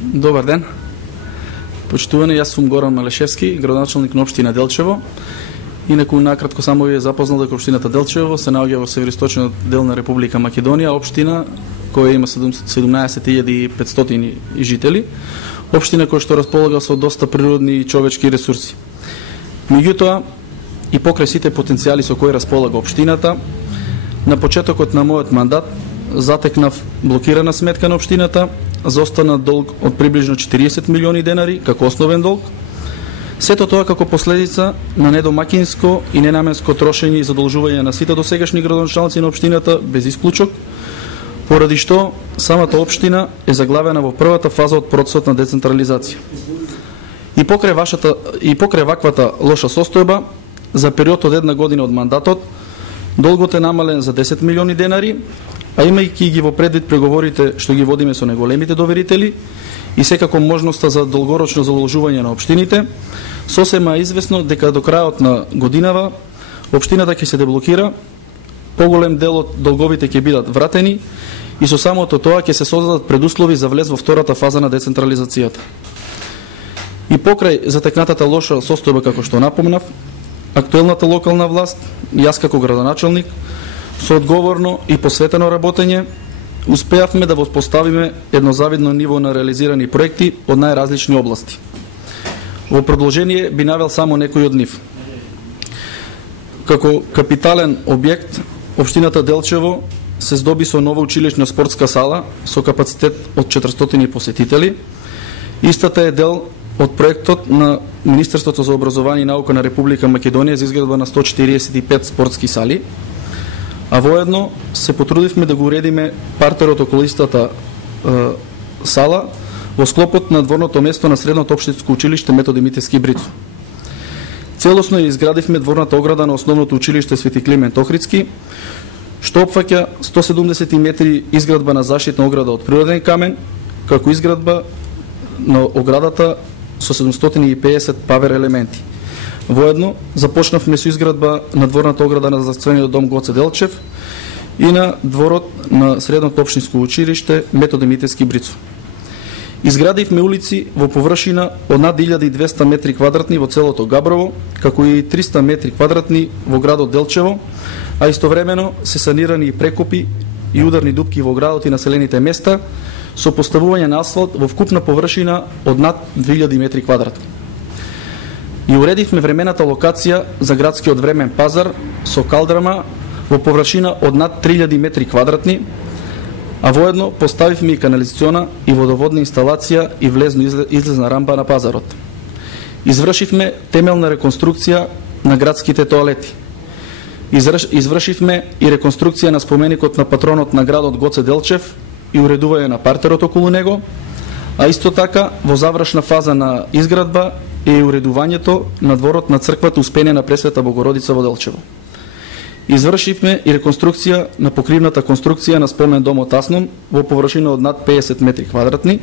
Добар ден. Почитувани, јас сум Горан Малешевски, градоначалник на општина Делчево. Инаку накратко само ви запознал дека општината Делчево се наоѓа во североисточниот дел на Република Македонија, општина која има 17.500 жители, општина која што располага со доста природни и човечки ресурси. Меѓутоа, и покрај сите потенцијали со кои располага општината, на почетокот на мојот мандат затекнав блокирана сметка на општината за останат долг од приближно 40 милиони денари како основен долг. Сето тоа како последица на недомакинско и ненаменско трошење и задолжување на сите досегашни градоначалници на општината без исклучок, поради што самата општина е заглавена во првата фаза од процесот на децентрализација. И покрај ваквата лоша состојба, за период од една година од мандатот, долгот е намален за 10 милиони денари, а имајќи ги во предвид преговорите што ги водиме со неголемите доверители и секако можноста за долгорочно задолжување на општините, сосема е известно дека до крајот на годинава општината ќе се деблокира, поголем дел од долговите ќе бидат вратени и со самото тоа ќе се создадат предуслови за влез во втората фаза на децентрализацијата. И покрај затекнатата лоша состојба, како што напомнав, актуелната локална власт, јас како градоначалник, со одговорно и посветено работење, успеавме да воспоставиме едно завидно ниво на реализирани проекти од најразлични области. Во продолжение би навел само некои од нив. Како капитален објект, општината Делчево се здоби со нова училишна спортска сала со капацитет од 400 посетители. Истата е дел од проектот на Министерството за образование и наука на Република Македонија за изградба на 145 спортски сали, а воедно се потрудивме да го уредиме партерот околу истата сала во склопот на дворното место на Средното општинско училиште Методи Митевски Брицо. Целосно ја изградивме дворната ограда на основното училиште Свети Климент Охридски, што опфаќа 170 метри изградба на заштитна ограда од природен камен, како изградба на оградата со 750 павер елементи. Воедно започнавме со изградба на дворната ограда на Здравствениот дом Гоце Делчев и на дворот на Средното општинско училиште Методи Митевски Брицо. Изградивме улици во површина од над 1200 метри квадратни во целото Габрово, како и 300 метри квадратни во градот Делчево, а истовремено се санирани и прекопи и ударни дупки во градот и населените места со поставување на асфалт во вкупна површина од над 2000 метри квадратни. И уредивме времената локација за градскиот времен пазар со калдрама во површина од над 3000 метри квадратни, а воедно поставивме и канализациона и водоводна инсталација и влезно-излезна рампа на пазарот. Извршивме темелна реконструкција на градските тоалети. Извршивме и реконструкција на споменикот на патронот на градот Гоце Делчев и уредување на партерот околу него, а исто така во завршна фаза на изградба е уредувањето на дворот на црквата Успение на Пресвета Богородица во Делчево. Извршивме и реконструкција на покривната конструкција на спомен домот Асном во површина од над 50 метри квадратни.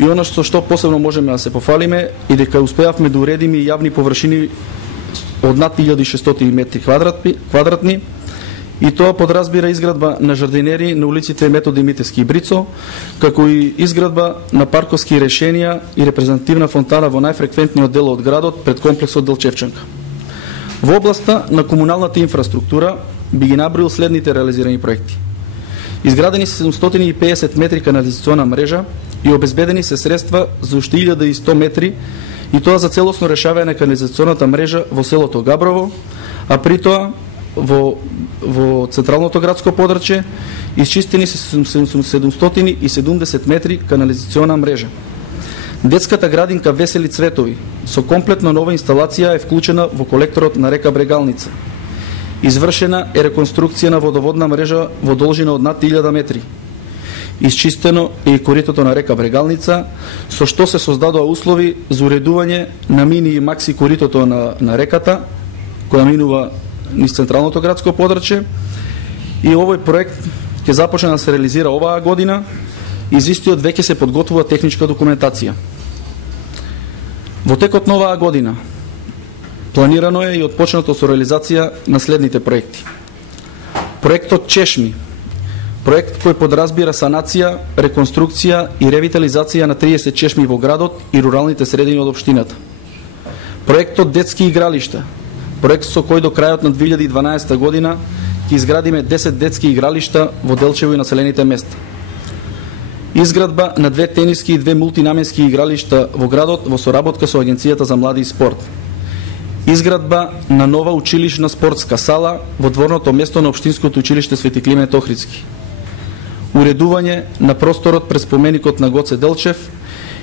И оно што посебно можеме да се пофалиме и дека успеавме да уредиме и јавни површини од над 1600 метри квадратни, и тоа подразбира изградба на жардинери на улиците Методи Митевски Брицо, како и изградба на парковски решенија и репрезентативна фонтана во најфреквентниот дел од градот пред комплексот Делчевчанка. Во областа на комуналната инфраструктура би ги наброил следните реализирани проекти. Изградени се 750 метри канализациона мрежа и обезбедени се средства за уште 1100 метри, и тоа за целосно решавање на канализационата мрежа во селото Габрово, а при тоа во централното градско подрачје исчистени се 770 метри канализациона мрежа. Детската градинка Весели цветови со комплетно нова инсталација е вклучена во колекторот на река Брегалница. Извршена е реконструкција на водоводна мрежа во должина од над 1000 метри. Исчистено е и коритото на река Брегалница, со што се создадоа услови за уредување на мини и макси коритото на реката, која минува низ централното градско подрачје, и овој проект ќе започне да се реализира оваа година и за истиот веќе се подготвува техничка документација. Во текот на оваа година Планирано е и отпочнато со реализација на следните проекти. Проектот Чешми, проект кој подразбира санација, реконструкција и ревитализација на 30 чешми во градот и руралните средини од општината. Проектот Детски игралишта, проект со кој до крајот на 2012 година ќе изградиме 10 детски игралишта во Делчево и населените места. Изградба на 2 тениски и 2 мултинаменски игралишта во градот во соработка со Агенцијата за млади и спорт. Изградба на нова училишна спортска сала во дворното место на Општинското училиште Свети Климент Охридски. Уредување на просторот пред споменикот на Гоце Делчев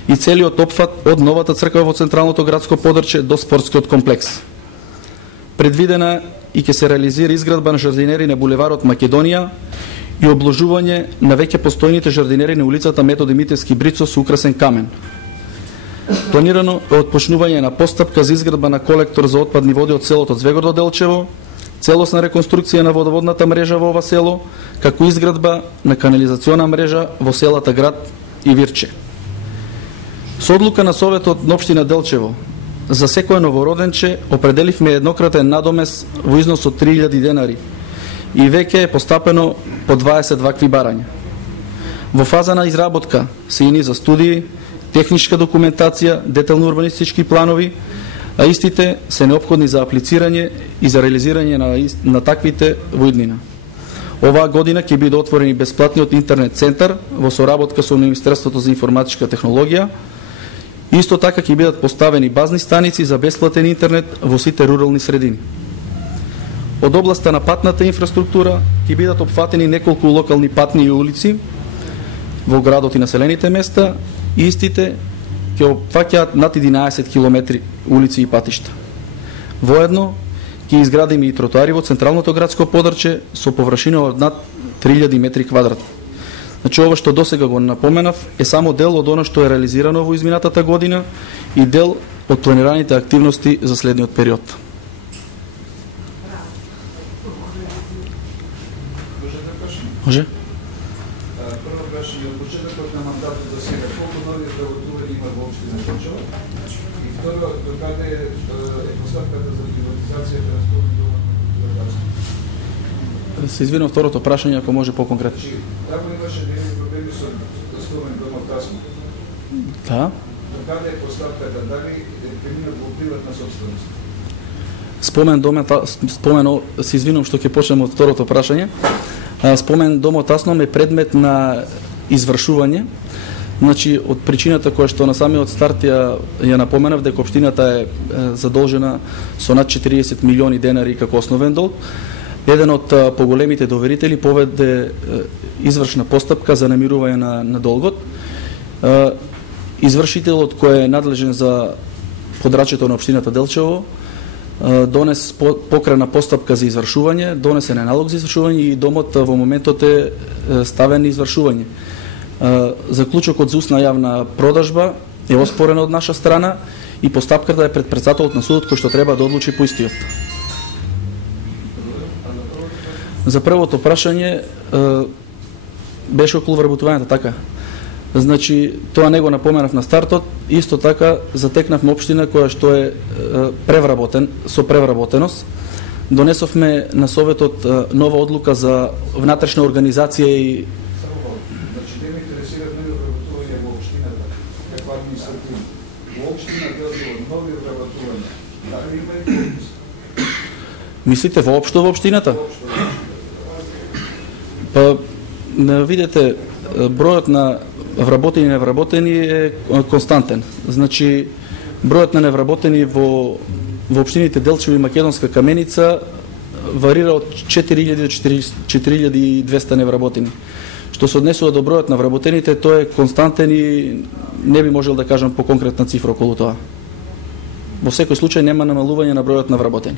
и целиот опфат од новата црква во централното градско подрче до спортскиот комплекс. Предвидена и ќе се реализира изградба на жардинери на булеварот Македонија и обложување на веќе постојните жардинери на улицата Методи Митевски Брицо со украсен камен. Планирано е отпочнување на постапка за изградба на колектор за отпадни води од селото Звегордо Делчево, целосна реконструкција на водоводната мрежа во ова село, како изградба на канализациона мрежа во селата Град и Вирче. Со одлука на Советот на општина Делчево, за секое новороденче определивме еднократен надомес во износ од 3000 денари и веќе е постапено по 20 вакви барања. Во фаза на изработка се и низа студии, техничка документација, детални урбанистички планови, а истите се неопходни за аплицирање и за реализирање на таквите во иднина. Оваа година ќе биде отворен и бесплатниот интернет центар во соработка со Министерството за информатичка технологија. Исто така ќе бидат поставени базни станици за бесплатен интернет во сите рурални средини. Од областа на патната инфраструктура ќе бидат опфатени неколку локални патни и улици во градот и населените места, и истите ќе опфаќаат над 11 километри улици и патишта. Воедно ќе изградиме и тротоари во централното градско подрче со површина од над 3000 метри квадратни. Значи, ова што досега го напоменав е само дел од оно што е реализирано во изминатата година и дел од планираните активности за следниот период. Може? Прво прашање, од почетокот на мандатот до сега, колку нови вработувања има во општина Делчево? И второ, до каде е постапката за приватизација на спомен домот на културата? Се извинувам, второто прашање, ако може по-конкретно. Таму имаше некои проблеми со спомен домот Тасмо. Да. До каде е постапката, дали е преминат во приватна собственост? Се извинувам што ќе почнем од второто прашање. Спомен домот Тасном е предмет на извршување. Значи, од причината која што на самиот старт ја напоменав дека општината е задолжена со над 40 милиони денари како основен долг, еден од поголемите доверители поведе извршна постапка за намирување на долгот. Извршителот кој е надлежен за подрачјето на општината Делчево донес покрена постапка за извршување, донесен е налог за извршување и домот во моментот е ставен на извршување. Заклучокот за устна јавна продажба е оспорен од наша страна и постапката е пред претседателот на судот кој што треба да одлучи по истиот. За првото прашање беше околу вработувањето, така. Значи, тоа не го напоменав на стартот, исто така затекнавме општина која што е со превработеност. Донесовме на Советот нова одлука за внатрешна организација и... Значи, не ме интересира нови вработувања во општината, каква административа. Во општина Делчево нови вработувања, дали има и попис? Мислите воопшто во општината? Па, видете, бројот на вработени и невработени е константен. Значи, бројот на невработени во општините Делчево и Македонска Каменица варира од 4000 до 4200 невработени. Што се однесува до бројот на вработените, тој е константен и не би можел да кажам по конкретна цифра околу тоа. Во секој случај нема намалување на бројот на вработени.